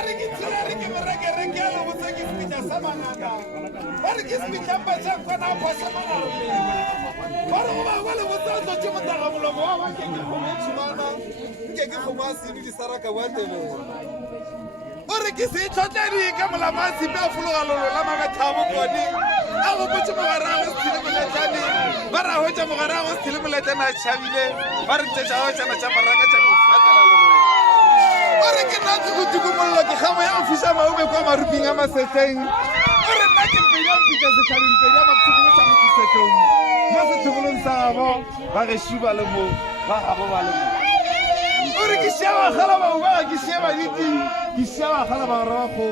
Bari ke tsere ke berekere ke a le botse ke speaker sa mangata. Bari ke speaker ba tsa kwana go sa mangata. Bari go ba go le botse tso tse motaka molomo wa ke go metshimana. Ke go ba se di saraka wa tebe. Ore ke se tshotleri ka molamasi ba fologa lolo la magathabo kone. A go botse mogara go se le moletlane. Ba ra hotsa mogara go se le moletlane a tshabile. Ba re tsetsa ho tsana tsa maraka tsa go fatela lolo. Ore ke nna go tikumollo ke gamo ya ofisa ba o be kwa maruping a masetleng. Ore nna ke mpela mpitsa se tshabile mpela ba tshukulo sa motsetlong. Mo se tshukulong sa gabo ba ge shuba le mo ba gabo ba le mo. Ore ke sheba khala ba o ba ke sheba diti ke sheba khala ba ra go